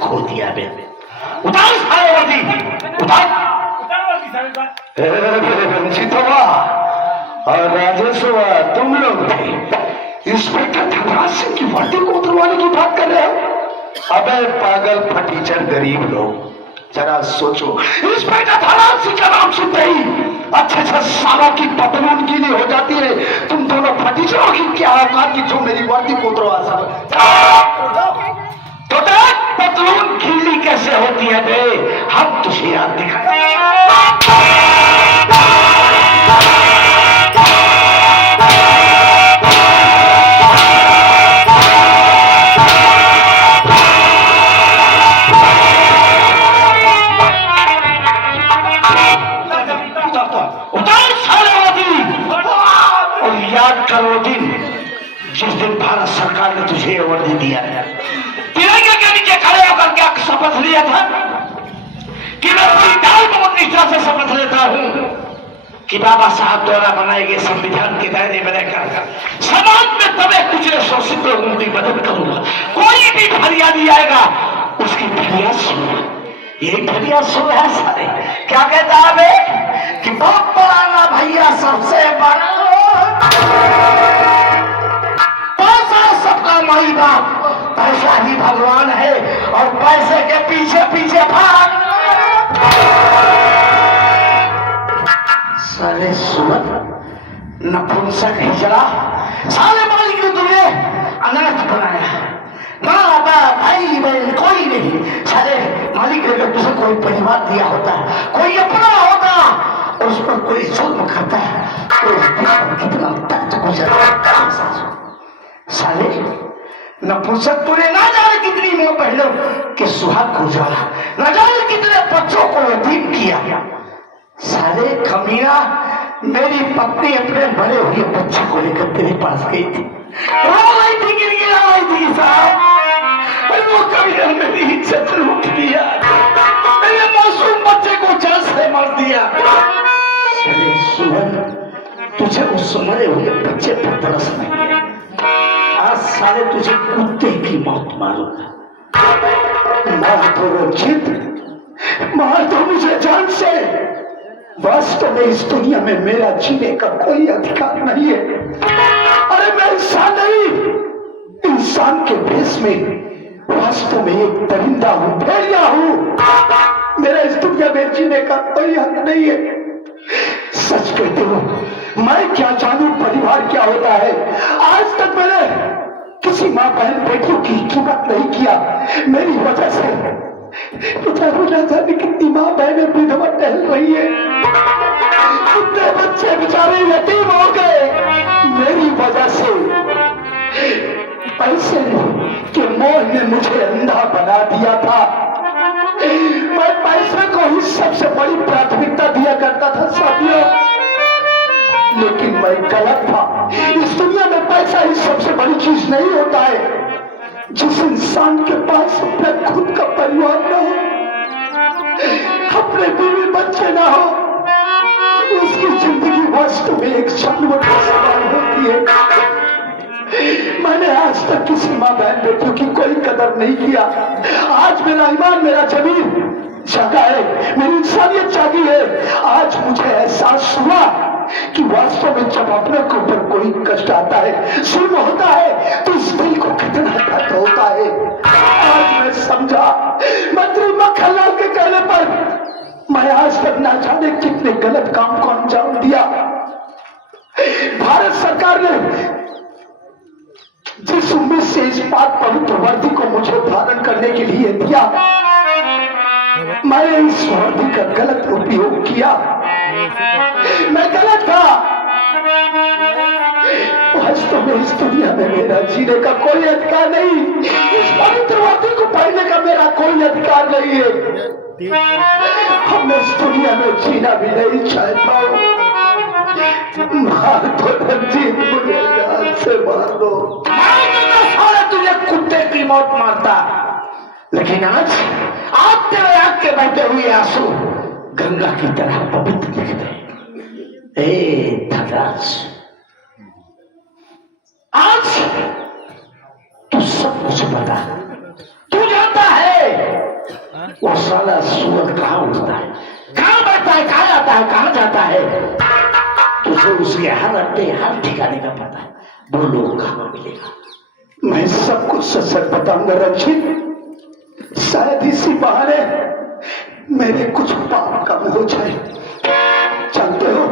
खो दिया मैंने। उतार सारे वर्दी, उतार रंजीतवा और राजेशवा, तुम लोग थे इंस्पेक्टर धनराज सिंह की वर्दी को उतरवाने की बात कर रहे हो? अबे पागल फटीचर गरीब लोग, जरा सोचो, इंस्पेक्टर धनराज सिंह का नाम सुनते ही अच्छे सालों की बदनामगी हो जाती है। तुम दोनों फटीचरों की क्या औकात की जो मेरी वर्दी को उतरवा सको? तो देख पतलून गीली कैसे होती है बे, हम तुझे याद दिखाएंगे। करो दिन जिस दिन भारत सरकार ने तुझे वर्दी दिया है, तिरंगे के नीचे खड़े होकर क्या शपथ लिया था कि मैं पूरी दाल बहुत निष्ठा से शपथ लेता हूं कि बाबा साहब द्वारा बनाए गए संविधान के दायरे में रहकर समाज में दबे कुचले शोषित लोगों की मदद करूंगा। कोई भी फरियादी आएगा उसकी फरियाद सुनूंगा। यही फरियाद सुन है सारे। क्या कहता है कि बहुत पुराना भैया सबसे बड़ा, पैसा सबका माई बाप, पैसा ही भगवान है और पैसे के पीछे पीछे भाग। साले सुमन नपुंसक हिजड़ा, साले मालिक ने तुम्हें अनाथ बनाया। माँ बाप भाई बहन कोई नहीं, साले मालिक ने तुझे कोई परिवार दिया होता, कोई अपना होता, उस पर कोई जुल्म करता है तो कितना तख्त गुजरता। साले नपुंसक तूने ना जाने कितनी मां बहनों के सुहाग को उजाला, ना जाने कितने बच्चों को यतीम किया। साले कमीना, मेरी पत्नी अपने बड़े हुए बच्चे को लेकर तेरे पास गई थी, रो रही थी, गिड़गिड़ा रही थी साहब, वो कमीना मेरी इज्जत लूट दिया, मेरे मासूम बच्चे को जान से मार दिया। साले सुमन, तुझे उस मरे हुए बच्चे पर तरस नहीं है, आज साले तुझे कुत्ते की मौत मारूंगा। मार दो रंजीत, मार दो मुझे जान से। वास्तव में इस दुनिया में मेरा जीने का कोई अधिकार नहीं है। अरे मैं इंसान नहीं, इंसान के भेष में वास्तव में एक परिंदा हूं, भेड़िया हूं। मेरा इस दुनिया में जीने का कोई हक नहीं है। सच कहते हो, मैं क्या जानू परिवार क्या होता है। आज तक मैंने किसी माँ बहन बेटियों की कीमत नहीं किया। मेरी वजह से पिता ना जाने कितनी माँ बहनें विधवा टहल रही है, कितने बच्चे बेचारे यतीम हो गए मेरी वजह से। पैसे के मोह ने मुझे अंधा बना दिया था। मैं पैसे को ही सबसे बड़ी प्राथमिकता दिया करता था साथियों, लेकिन मैं गलत था। इस दुनिया में पैसा ही सबसे बड़ी चीज नहीं होता है। जिस इंसान के पास अपना खुद का परिवार न हो, अपने बीवी बच्चे ना हो, उसकी जिंदगी वास्तव में एक जानवर का सवाल होती है। मैंने आज तक किसी माँ बहन बेटियों की कोई कदर नहीं किया। आज मेरा ईमान, मेरा जमीन जगा है, मेरी इंसानियत जागी है। आज मुझे एहसास हुआ कि वास्तव में जब अपने के ऊपर कोई कष्ट आता है, जुल्म होता है, तो इस दिल को कितना दर्द होता है। आज मैं समझा, मंत्री मक्खनलाल के कहने पर मैं आज तक ना जाने कितने गलत काम को अंजाम दिया। भारत सरकार ने जिस उम्मीद से इस पाक पवित्र वर्दी को मुझे धारण करने के लिए दिया, मैंने इस वर्दी का गलत उपयोग किया। मैं गलत था। वास्तव में इस दुनिया में मेरा जीने का कोई अधिकार नहीं, इस पवित्र वर्दी को पहनने का मेरा कोई अधिकार नहीं है। हम इस दुनिया में जीना भी नहीं चाहता हूँ। मार दो रंजीत, मुझे जान से मार दो। सारा तुझे कुत्ते की मौत मारता, लेकिन आज तेरे आंख के बहते हुए आंसू गंगा की तरह पवित्र दिख गए। धनराज, आज तू सब कुछ बता। तू जानता है साला सुअर कहाँ उठता है, कहाँ बैठता है, कहाँ आता है, कहाँ जाता है, तुझे उसके हर अड्डे हर ठिकाने का पता है। बोलो कहाँ मिलेगा? मैं सब कुछ सच सच बताऊंगा रंजीत, शायद इसी बहाने मेरे कुछ पाप कम हो जाए। जानते हो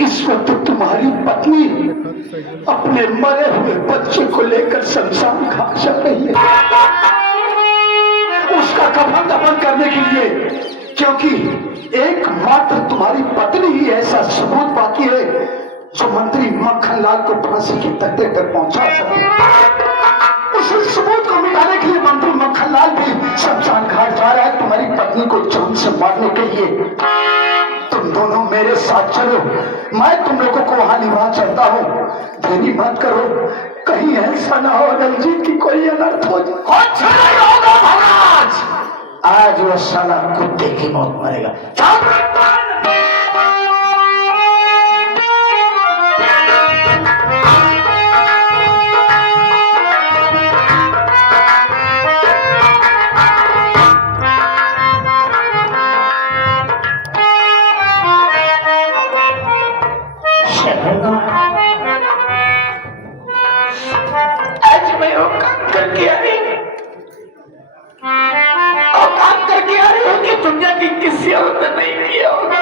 इस वक्त तुम्हारी पत्नी अपने मरे हुए बच्चे को लेकर शमशान घाट जा रही है उसका कफन दफन करने के लिए, क्योंकि एकमात्र तुम्हारी पत्नी ही ऐसा सबूत बाकी है जो मंत्री मक्खनलाल को फांसी के तख्ते पर पहुंचा सके। उस सबूत को मिटाने के लिए मंत्री मक्खनलाल भी शमशान घाट जा रहा है तुम्हारी पत्नी को जान से मारने के लिए। तुम दोनों मेरे साथ चलो, मैं तुम लोगों को वहां निभा चलता हूँ। देरी मत करो, कहीं ऐसा ना हो रंजीत की कोई अनर्थ हो महाराज। आज वो साला कुत्ते की मौत मरेगा। आज मैं वो काम करके आ रही हूँ, और काम करके आ रही हूँ कि दुनिया की किसी और ने नहीं किया होगा।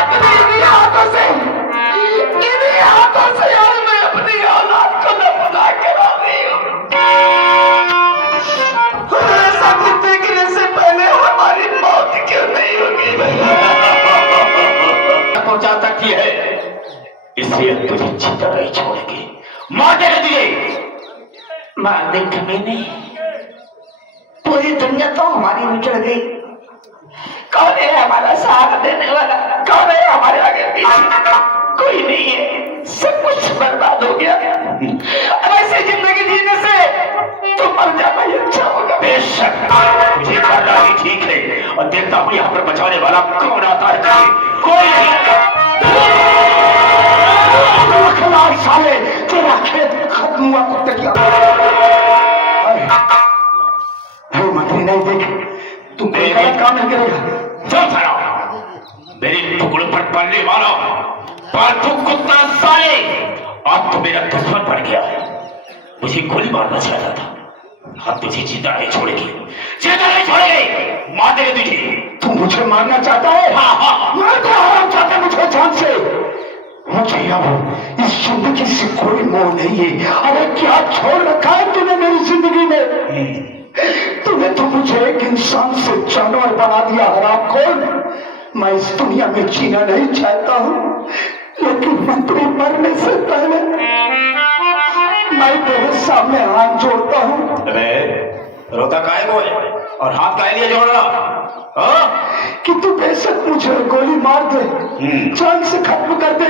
अपने इन्हीं हाथों से आज मैं अपनी औलाद को दफना करा रही हूँ। ऐसा देखने से पहले हमारी मौत क्यों नहीं होगी पहुंचा सकती है, इसलिए तुझे चिता नहीं छोड़ेगी। मार दे दिए मारने कभी नहीं, पूरी दुनिया तो हमारी उजड़ गई। कौन है हमारा साथ देने वाला, कौन है हमारे आगे पीछे? कोई नहीं है, सब कुछ बर्बाद हो गया। अब ऐसे जिंदगी जीने से तो मर जाना ही अच्छा होगा। बेशक मुझे पता ही ठीक है, और देखता हूँ यहाँ पर बचाने वाला कौन आता है। कोई नहीं साले, तेरा खेत खत्म हुआ कुत्ते की। मंत्री नहीं देख तुम काम नहीं करेगा। चल साला, मेरे टुकड़ों पर पड़ने वाला पालतू कुत्ता साले, अब तो मेरा दुश्मन पड़ गया। मुझे गोली मारना चाहता था, अब तुझे जिंदा नहीं छोड़ेगी, जिंदा नहीं छोड़ेगी। मार देगा तुझे। तू मुझे मारना चाहता है? हाँ, मैं तो आराम चाहता मुझे जान से। मुझे अब इस जिंदगी से कोई मोह नहीं है। अरे क्या छोड़ रखा है तूने मेरी जिंदगी में? तूने तो मुझे एक इंसान से जानवर बना दिया हरामखोर। मैं इस दुनिया में जीना नहीं चाहता हूँ, लेकिन मंत्री मरने से पहले मैं तेरे सामने हाथ जोड़ता हूँ। अरे रोता काहे को है और हाथ काहे लिए जोड़ रहा? कि तू बेशक मुझे गोली मार दे, जान से खत्म कर दे,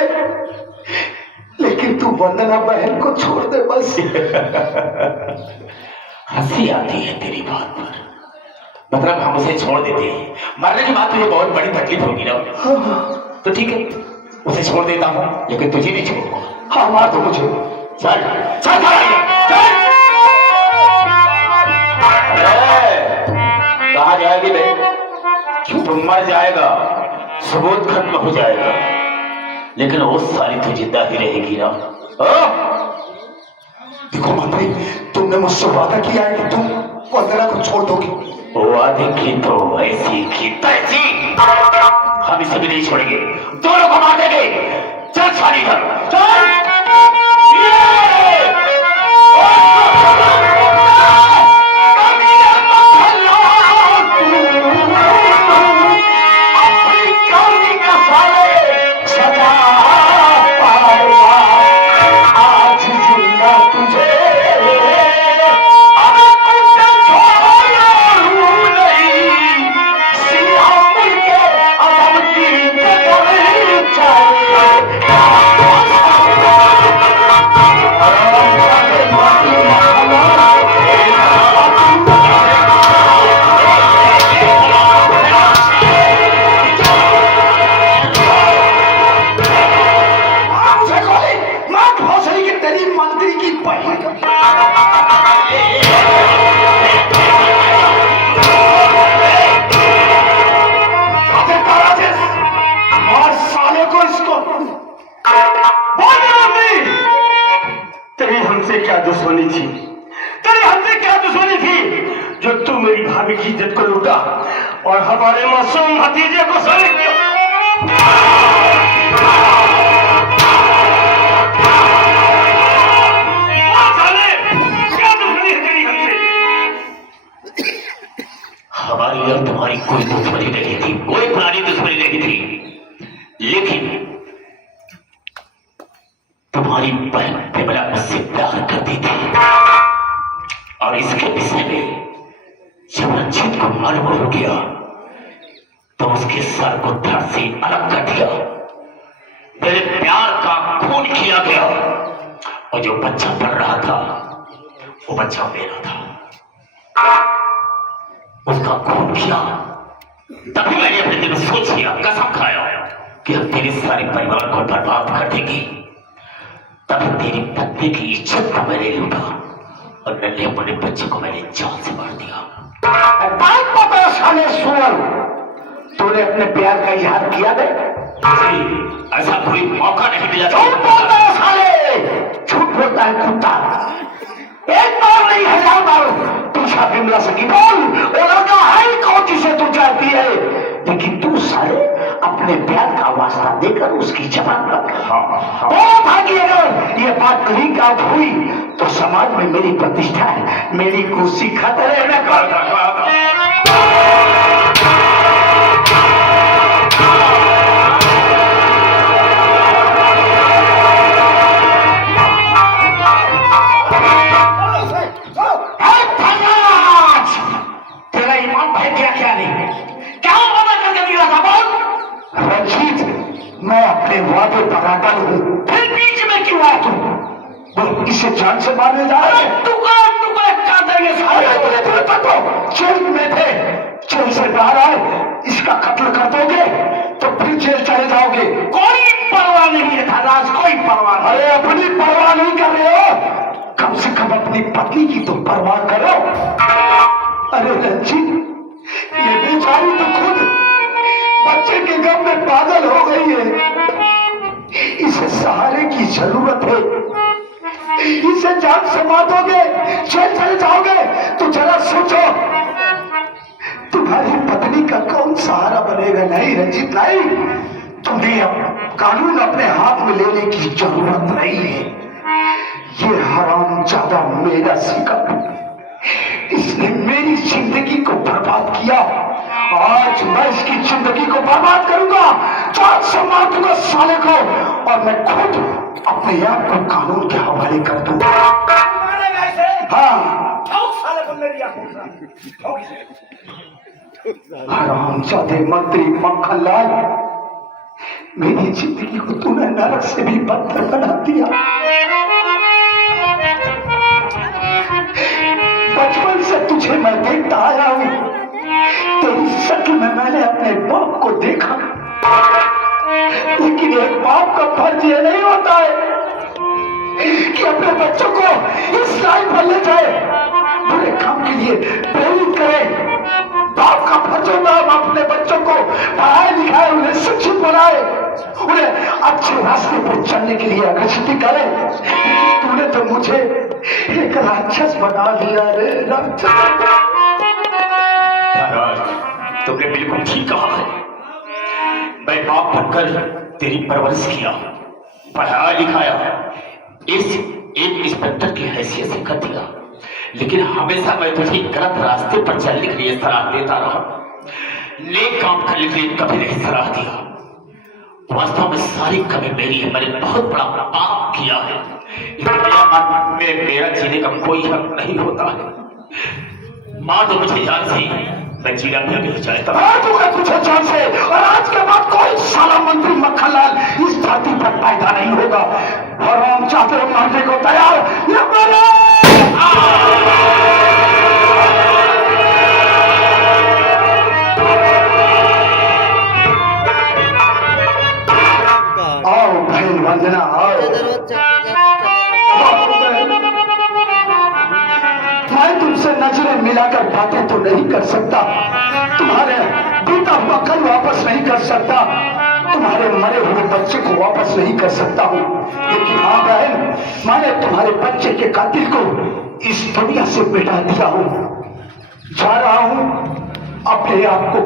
लेकिन तू वंदना बहन को छोड़ दे बस। हंसी आती है तेरी बात पर, मतलब हम उसे छोड़ देते हैं, मरने की बात तुझे बहुत बड़ी तकलीफ होगी ना। तो ठीक है, उसे छोड़ देता हूँ, लेकिन तुझे नहीं छोड़ूंगा। हाँ मार दो मुझे। चल चल चल। कहाँ जाएगी बे? क्यों तुम मर जाएगा, सबूत खत्म हो जाएगा, लेकिन वो सारी तो जिंदा ही रहेगी ना। देखो मंत्री, तुमने मुझसे वादा किया है कि तुम वंदना को छोड़ दोगे। वादे की तो ऐसी की तैसी, हम इसे भी नहीं छोड़ेंगे, दोनों को मार देंगे। चल सारी घर चल। मेरी भाभी की इज्जत को लूटा और हमारे मासूम भतीजे को शहीद किया। हमारी और तुम्हारी कोई दुश्मनी नहीं थी, कोई पुरानी दुश्मनी नहीं थी, लेकिन तुम्हारी बहन विमला मुझसे प्यार करती थी और इसके विषय में जब रंजीत को मालूम हो गया तो उसके सर को धड़ से अलग कर दिया। मेरे प्यार का खून किया गया और जो बच्चा पढ़ रहा था वो बच्चा मेरा था, उसका खून किया। तभी मैंने अपने दिल में सोच लिया, कसम खाया कि हम तेरे सारे परिवार को बर्बाद कर देंगे। तभी तेरी पत्नी की इज्जत को मैंने लूटा और नन्हे मुन्ने बच्चे को मैंने जान से मार दिया। बात पता साले सुअर, तूने अपने प्यार का इजहार किया है? ऐसा कोई मौका नहीं मिला। झूठ बोलता है साले, झूठ बोलता है कुत्ता। एक बार नहीं, 1000 बार पूछा विमला से कि बोल वो लड़का है कौन जिसे तू चाहती है, लेकिन तू साले अपने प्यार का वास्ता देकर उसकी जबान पर बोला था कि अगर ये बात लीक आउट हुई तो समाज में मेरी प्रतिष्ठा है, मेरी कुर्सी खतरे में मैं अपने वादे पर अटल हूँ, फिर बीच में क्यों आया तू? वो इसे जान से मारने जा रहे हैं, टुकड़े टुकड़े कर देंगे सारे। तुम्हें पता जेल में थे, जेल से बाहर आए, इसका कत्ल कर दोगे तो फिर जेल चले जाओगे। कोई परवाह नहीं है धनराज, कोई परवाह नहीं। अरे अपनी परवाह नहीं कर रहे हो, कम से कम अपनी पत्नी की तो परवाह करो। अरे रंजीत, ये बेचारी तो खुद बच्चे के गम में पागल हो गई है, इसे सहारे की जरूरत है। इसे जान से मार दोगे, जेल चले जाओगे तो जरा सोचो तुम्हारी पत्नी का कौन सहारा बनेगा? नहीं रंजीत नहीं, तुम्हें अब कानून अपने हाथ में लेने की जरूरत नहीं है। ये हरामजादा मेरा शिकार, इसने मेरी जिंदगी को बर्बाद किया, आज मैं इसकी जिंदगी को बर्बाद करूंगा, जान से मार दूंगा साले को और मैं खुद अपने आप को कानून के हवाले कर दूंगा। हाँ हरामजादे मंत्री मक्खनलाल, मेरी जिंदगी को तूने नरक से भी बदतर बना दिया। बचपन से तुझे मैं देखता आया हूं, तेरी शक्ल में मैंने अपने बाप को देखा, लेकिन एक बाप का फर्ज ये नहीं होता है कि अपने बच्चों को इस लाइन पर ले जाए, बुरे काम के लिए प्रेरित करे। बाप का फर्ज होता है अपने बच्चों को पढ़ाए लिखाए, उन्हें शिक्षित बनाए, उन्हें अच्छे रास्ते पर चलने के लिए आकर्षित करे। तूने तो मुझे एक राक्षस बना दिया रे राक्षस। तुमने बिल्कुल ठीक कहा है, मैं बाप बनकर तेरी परवरिश किया, पढ़ाया लिखाया, इस एक इंस्पेक्टर की हैसियत से कर दिया, लेकिन हमेशा मैं तुझे गलत रास्ते पर चलने के लिए सलाह देता रहा, नेक काम करने के लिए कभी नहीं सलाह दिया। वास्तव में सारी कमी मेरी है, मैंने बहुत बड़ा पाप किया है, मेरा जीने का कोई हक नहीं होता है। मार दो मुझे जान से, मैं जीना भी नहीं चाहता। कुछ जान से, और आज के बाद कोई साला मंत्री मक्खनलाल इस धरती पर पैदा नहीं होगा, और हम चाहते हो मारने को तैयार आओ बहन वंदना आओ। मैं तुमसे नजरें मिलाकर बातें तो नहीं कर सकता, तुम्हारे बीता हुआ कल वापस नहीं कर सकता, तुम्हारे मरे हुए बच्चे को वापस नहीं कर सकता हूँ, लेकिन हाँ बहन, मैंने तुम्हारे बच्चे के कातिल को इस दुनिया से मिटा दिया हूँ। जा रहा हूं अपने आप को